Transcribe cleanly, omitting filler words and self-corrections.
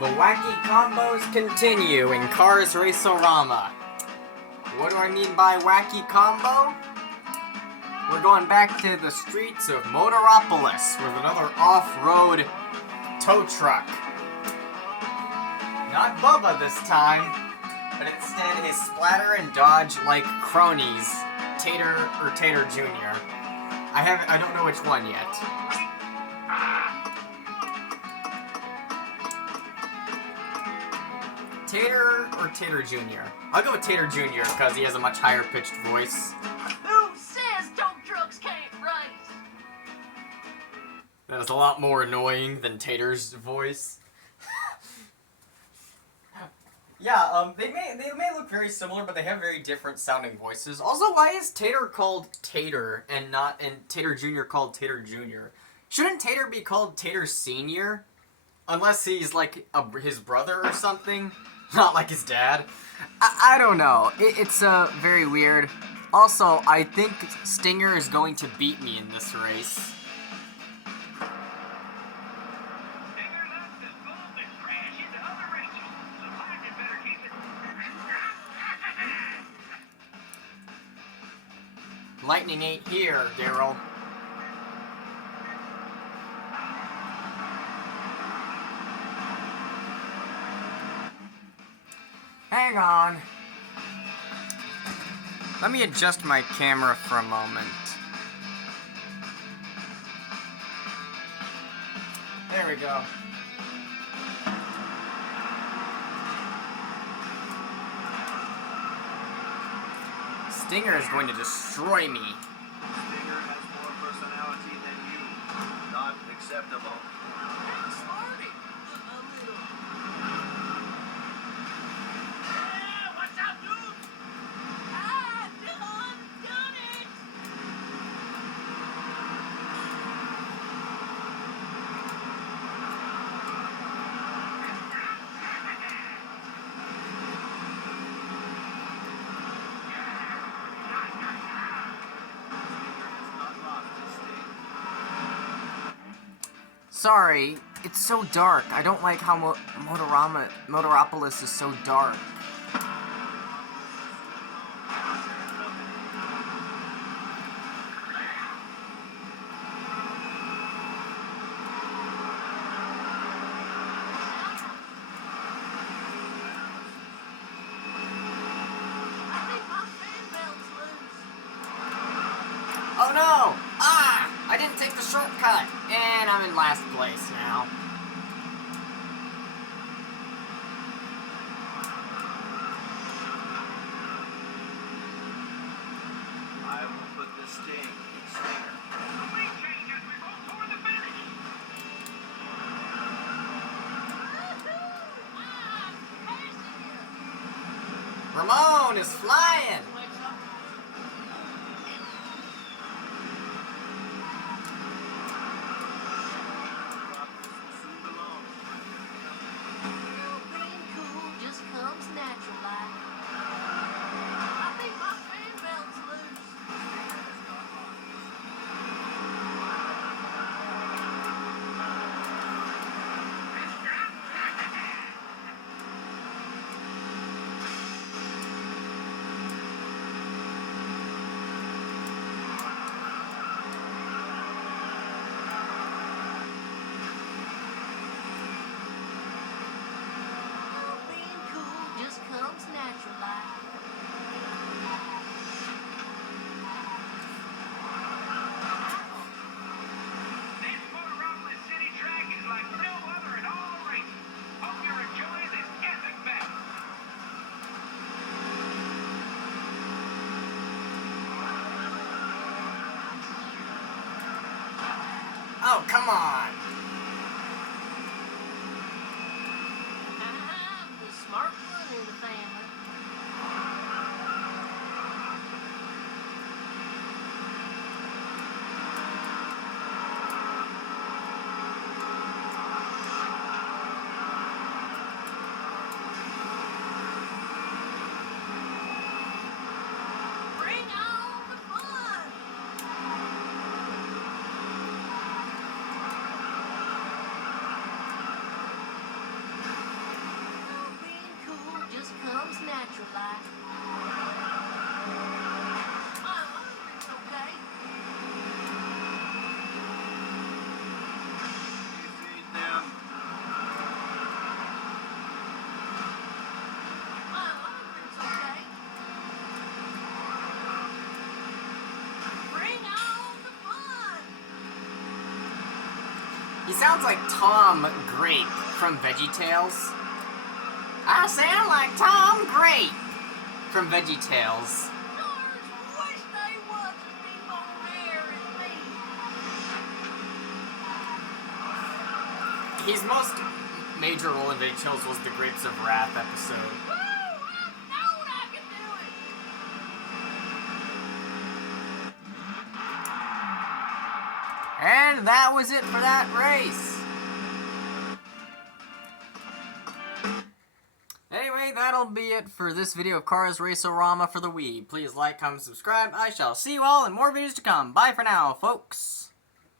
The wacky combos continue in Cars Race-O-Rama. What do I mean by wacky combo? We're going back to the streets of Motoropolis with another off-road tow truck. Not Bubba this time, but instead his splatter and dodge like cronies, Tater or Tater Jr. I don't know which one yet. Tater or Tater Jr.? I'll go with Tater Jr. because he has a much higher pitched voice. Who says tow trucks can't race? That is a lot more annoying than Tater's voice. Yeah, they may look very similar, but they have very different sounding voices. Also, why is Tater called Tater and Tater Jr. called Tater Jr.? Shouldn't Tater be called Tater Sr.? Unless he's like his brother or something? Not like his dad. I don't know. It's very weird. Also, I think Stinger is going to beat me in this race. Lightning ain't here, Daryl. Hang on. Let me adjust my camera for a moment. There we go. Stinger is going to destroy me. Stinger has more personality than you. Not acceptable. Smarty. What's up, dude? Done it. Sorry, it's so dark. I don't like how Motoropolis is so dark. I think my fan belt's loose. Oh no! Ah! I didn't take the shortcut! And I'm in last place now. I will put the sting in Stinger. The lead change as we roll toward the finish. Ramon is flying! Being cool just comes natural like. I think my fan belt's loose. He sounds like Tom Grape from VeggieTales. I sound like Tom Grape from VeggieTales. George, wish they was as deep on there as me. His most major role in VeggieTales was the Grapes of Wrath episode. Woo! I knowed I could do it. And that was it for that race. Anyway, that'll be it for this video of Cars Race-O-Rama for the Wii. Please like, comment, subscribe. I shall see you all in more videos to come. Bye for now, folks.